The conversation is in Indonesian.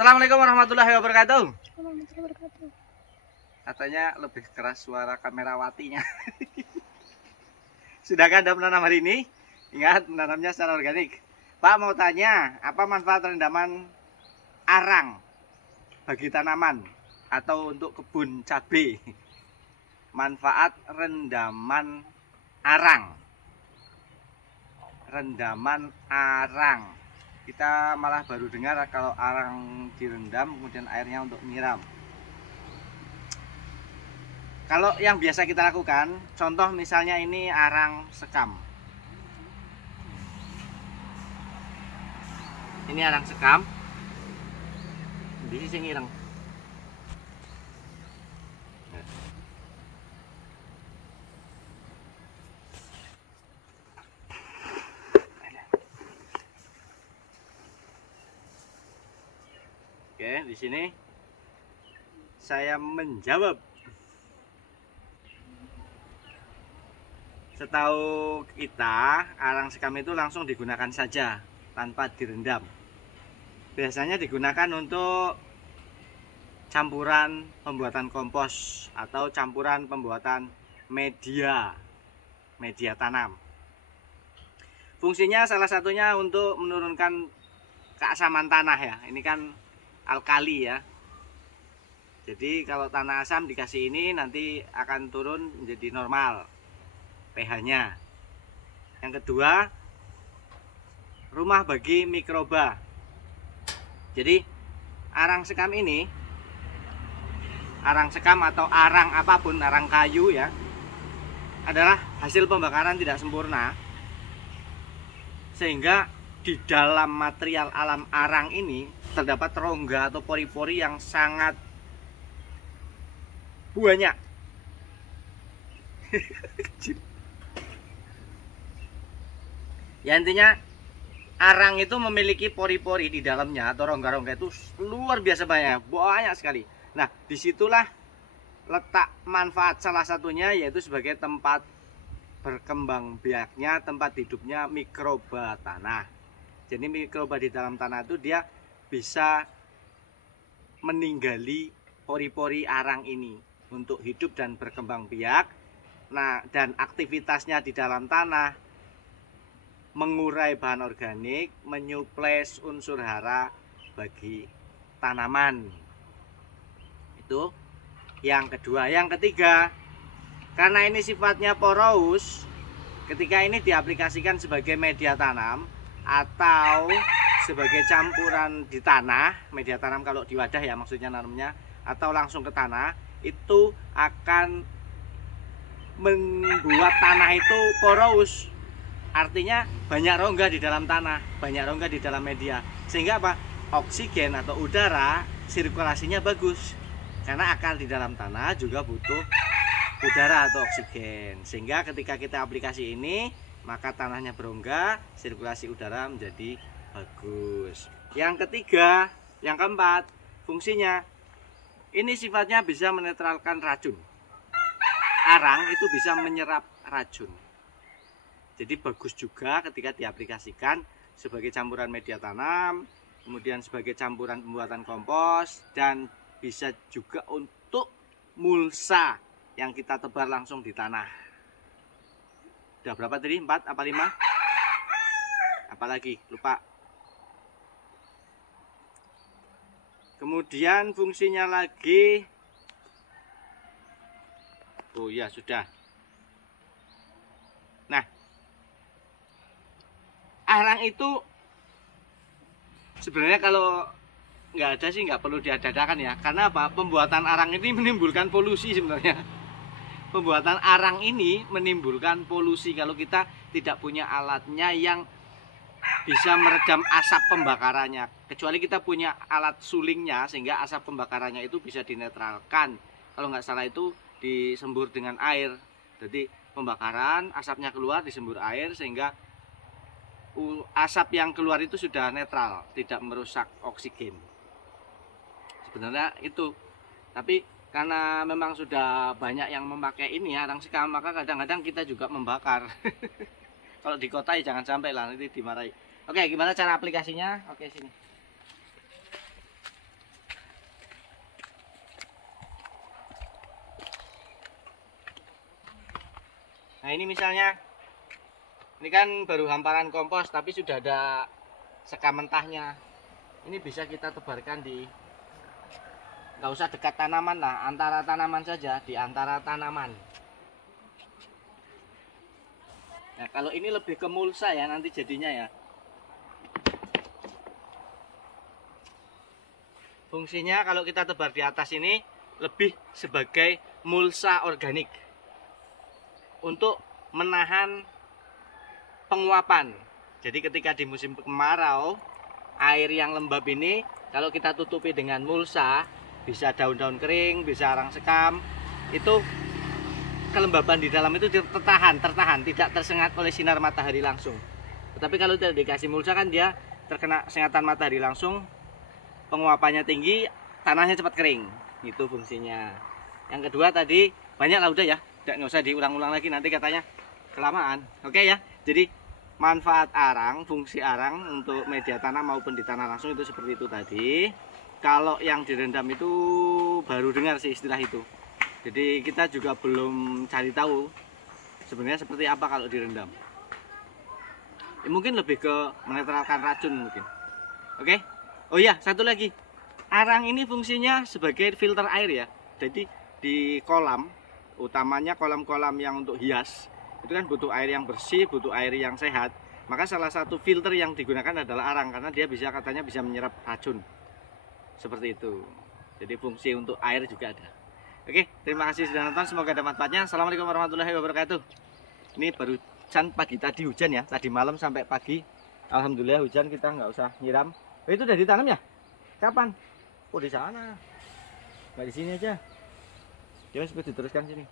Assalamualaikum warahmatullahi wabarakatuh. Warahmatullahi wabarakatuh. Katanya lebih keras suara kamerawatinya. Sudahkah Anda menanam hari ini? Ingat, menanamnya secara organik. Pak mau tanya, apa manfaat rendaman arang bagi tanaman atau untuk kebun cabai? Manfaat rendaman arang. Rendaman arang. Kita malah baru dengar kalau arang direndam kemudian airnya untuk nyiram. Kalau yang biasa kita lakukan, contoh misalnya ini arang sekam. Ini arang sekam. Di sini ireng. Oke, di sini saya menjawab. Setahu kita, arang sekam itu langsung digunakan saja tanpa direndam. Biasanya digunakan untuk campuran pembuatan kompos atau campuran pembuatan media tanam. Fungsinya salah satunya untuk menurunkan keasaman tanah ya. Ini kan alkali ya. Jadi kalau tanah asam dikasih ini nanti akan turun menjadi normal pH-nya. Yang kedua, rumah bagi mikroba. Jadi arang sekam ini, arang sekam atau arang apapun, arang kayu ya, adalah hasil pembakaran tidak sempurna. Sehingga di dalam material alam arang ini terdapat rongga atau pori-pori yang sangat banyak. Ya intinya arang itu memiliki pori-pori di dalamnya atau rongga-rongga itu luar biasa banyak sekali. Nah disitulah letak manfaat salah satunya, yaitu sebagai tempat berkembang biaknya, tempat hidupnya mikroba tanah. Jadi mikroba di dalam tanah itu dia bisa meninggali pori-pori arang ini untuk hidup dan berkembang biak. Nah, dan aktivitasnya di dalam tanah mengurai bahan organik, menyuplai unsur hara bagi tanaman. Itu yang kedua. Yang ketiga, karena ini sifatnya porous, ketika ini diaplikasikan sebagai media tanam atau sebagai campuran di tanah, media tanam kalau di wadah ya maksudnya nanamnya, atau langsung ke tanah, itu akan membuat tanah itu porous. Artinya banyak rongga di dalam tanah, banyak rongga di dalam media. Sehingga apa? Oksigen atau udara sirkulasinya bagus. Karena akar di dalam tanah juga butuh udara atau oksigen. Sehingga ketika kita aplikasi ini, maka tanahnya berongga, sirkulasi udara menjadi bagus. Yang ketiga, yang keempat, fungsinya ini sifatnya bisa menetralkan racun. Arang itu bisa menyerap racun. Jadi bagus juga ketika diaplikasikan sebagai campuran media tanam, kemudian sebagai campuran pembuatan kompos, dan bisa juga untuk mulsa yang kita tebar langsung di tanah. Udah berapa tadi? 4 apa 5? Apalagi? Lupa. Kemudian fungsinya lagi, oh ya sudah. Nah, arang itu sebenarnya kalau nggak ada sih nggak perlu diadakan ya. Karena apa? Pembuatan arang ini menimbulkan polusi sebenarnya. Pembuatan arang ini menimbulkan polusi kalau kita tidak punya alatnya yang bisa meredam asap pembakarannya. Kecuali kita punya alat sulingnya sehingga asap pembakarannya itu bisa dinetralkan. Kalau nggak salah itu disembur dengan air. Jadi pembakaran, asapnya keluar, disembur air sehingga asap yang keluar itu sudah netral, tidak merusak oksigen. Sebenarnya itu. Tapi karena memang sudah banyak yang memakai ini arang sekam, maka kadang-kadang kita juga membakar. Kalau di kota ya jangan sampai lah, nanti dimarahi. Oke, gimana cara aplikasinya? Oke, sini. Nah ini misalnya, ini kan baru hamparan kompos tapi sudah ada sekam mentahnya. Ini bisa kita tebarkan di, nggak usah dekat tanaman lah, antara tanaman saja, di antara tanaman. Nah kalau ini lebih ke mulsa ya nanti jadinya ya. Fungsinya kalau kita tebar di atas ini lebih sebagai mulsa organik untuk menahan penguapan. Jadi ketika di musim kemarau, air yang lembab ini kalau kita tutupi dengan mulsa, bisa daun-daun kering, bisa arang sekam, itu kelembaban di dalam itu tertahan, tidak tersengat oleh sinar matahari langsung. Tetapi kalau tidak dikasih mulsa kan dia terkena sengatan matahari langsung, penguapannya tinggi, tanahnya cepat kering. Itu fungsinya. Yang kedua tadi banyak lah udah ya, nggak usah diulang-ulang lagi nanti katanya kelamaan. Oke ya. Jadi manfaat arang, fungsi arang untuk media tanam maupun di tanah langsung itu seperti itu tadi. Kalau yang direndam itu baru dengar sih istilah itu. Jadi kita juga belum cari tahu sebenarnya seperti apa kalau direndam. Mungkin lebih ke menetralkan racun mungkin. Oke. Oh iya, satu lagi. Arang ini fungsinya sebagai filter air ya. Jadi di kolam, utamanya kolam-kolam yang untuk hias, itu kan butuh air yang bersih, butuh air yang sehat. Maka salah satu filter yang digunakan adalah arang karena dia katanya bisa menyerap racun. Seperti itu. Jadi fungsi untuk air juga ada. Oke, terima kasih sudah nonton, semoga ada manfaatnya. Assalamualaikum warahmatullahi wabarakatuh. Ini barusan pagi tadi hujan ya, tadi malam sampai pagi. Alhamdulillah hujan, kita nggak usah nyiram. Itu udah ditanam ya? Kapan? Oh di sana. Nggak di sini aja. Ya, diteruskan sini.